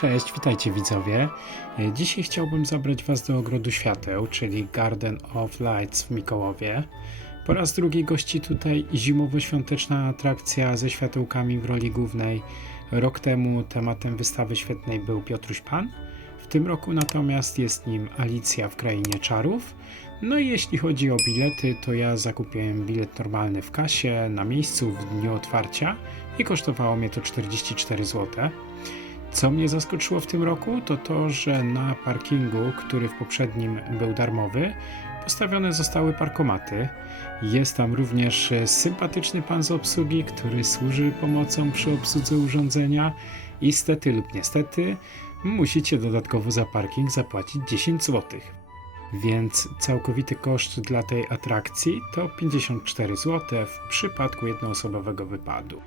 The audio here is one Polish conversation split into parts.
Cześć, witajcie widzowie. Dzisiaj chciałbym zabrać Was do Ogrodu Świateł, czyli Garden of Lights w Mikołowie. Po raz drugi gości tutaj zimowo-świąteczna atrakcja ze światełkami w roli głównej. Rok temu tematem wystawy świetnej był Piotruś Pan. W tym roku natomiast jest nim Alicja w Krainie Czarów. No i jeśli chodzi o bilety, to ja zakupiłem bilet normalny w kasie, na miejscu w dniu otwarcia i kosztowało mnie to 44 zł. Co mnie zaskoczyło w tym roku, to to, że na parkingu, który w poprzednim był darmowy, postawione zostały parkomaty. Jest tam również sympatyczny pan z obsługi, który służy pomocą przy obsłudze urządzenia i stety lub niestety musicie dodatkowo za parking zapłacić 10 zł. Więc całkowity koszt dla tej atrakcji to 54 zł w przypadku jednoosobowego wypadu.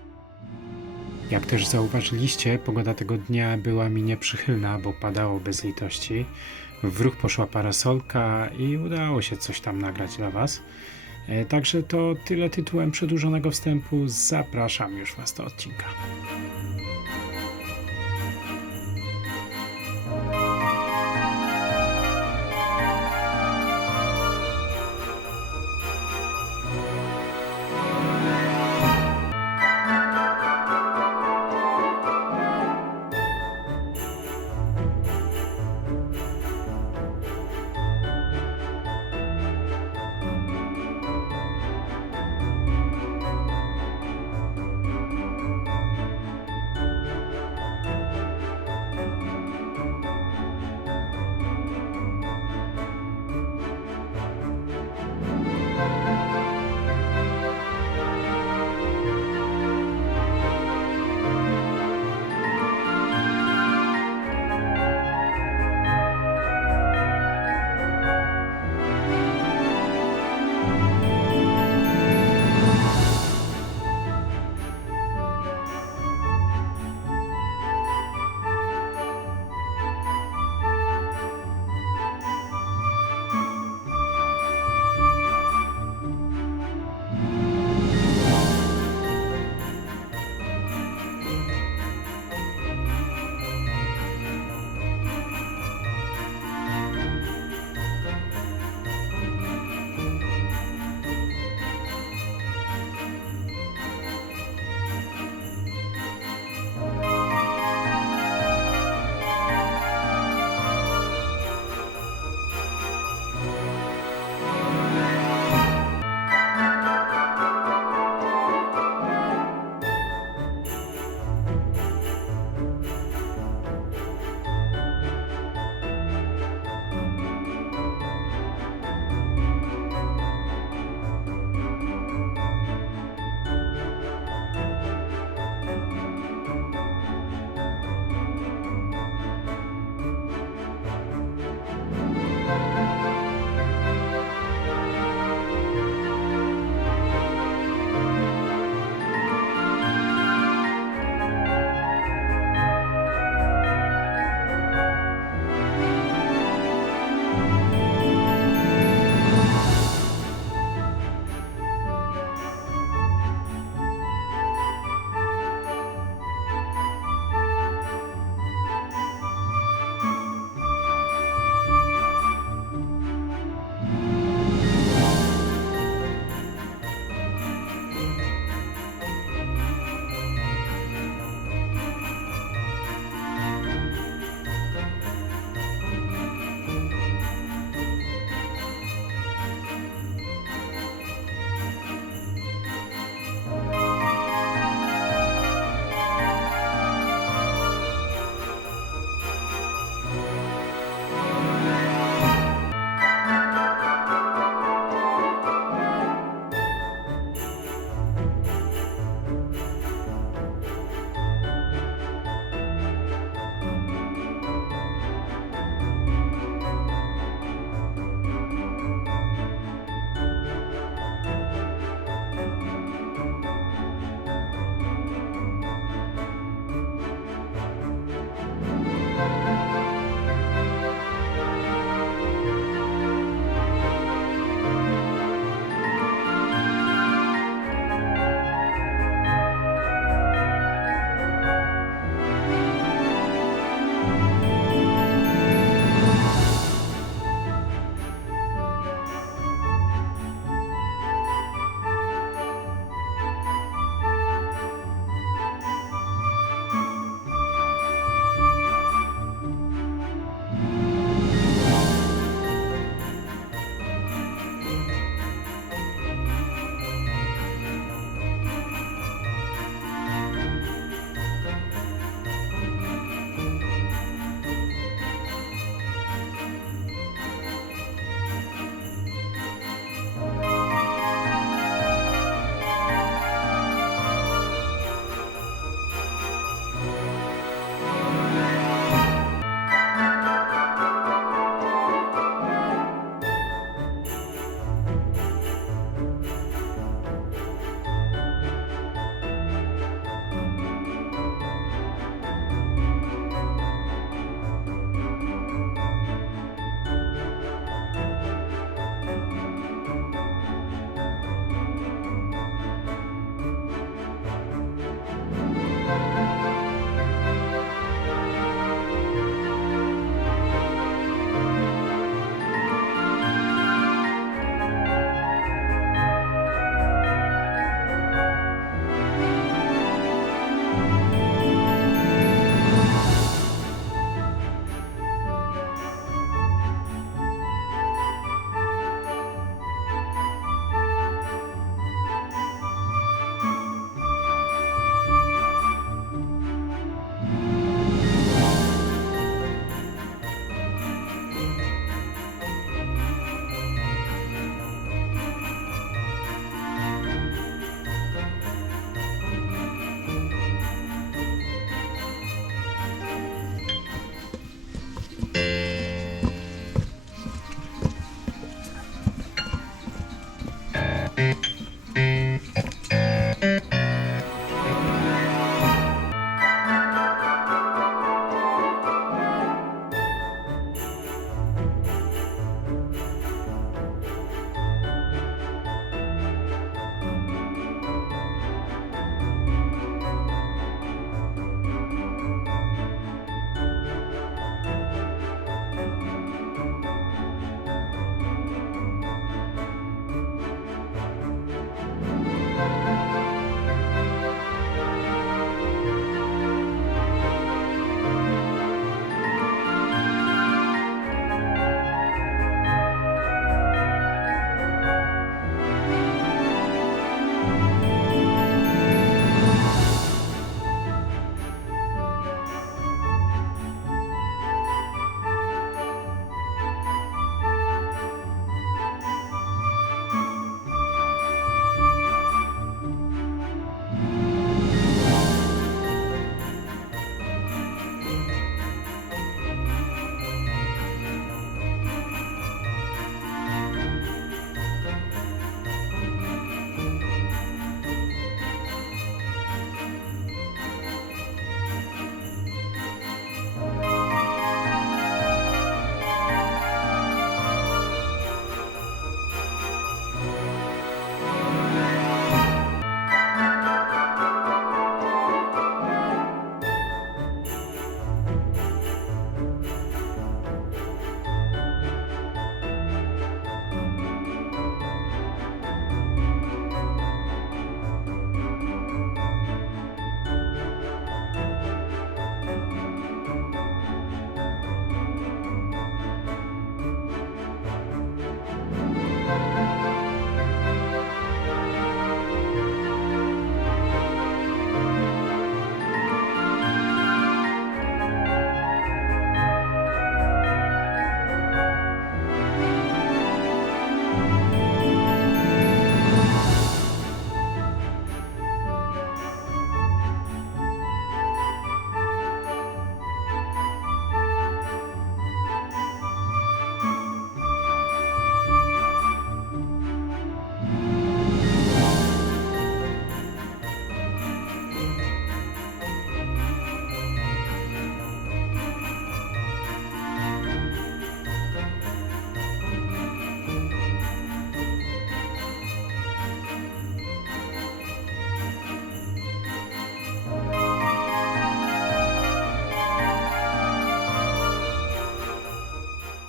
Jak też zauważyliście, pogoda tego dnia była mi nieprzychylna, bo padało bez litości. W ruch poszła parasolka i udało się coś tam nagrać dla Was. Także to tyle tytułem przedłużonego wstępu. Zapraszam już Was do odcinka.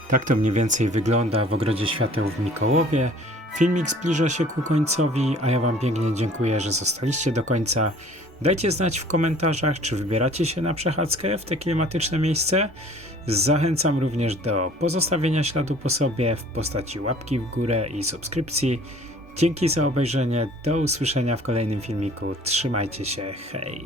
Tak to mniej więcej wygląda w Ogrodzie Świateł w Mikołowie. Filmik zbliża się ku końcowi, a ja Wam pięknie dziękuję, że zostaliście do końca. Dajcie znać w komentarzach, czy wybieracie się na przechadzkę w te klimatyczne miejsce. Zachęcam również do pozostawienia śladu po sobie w postaci łapki w górę i subskrypcji. Dzięki za obejrzenie, do usłyszenia w kolejnym filmiku. Trzymajcie się, hej!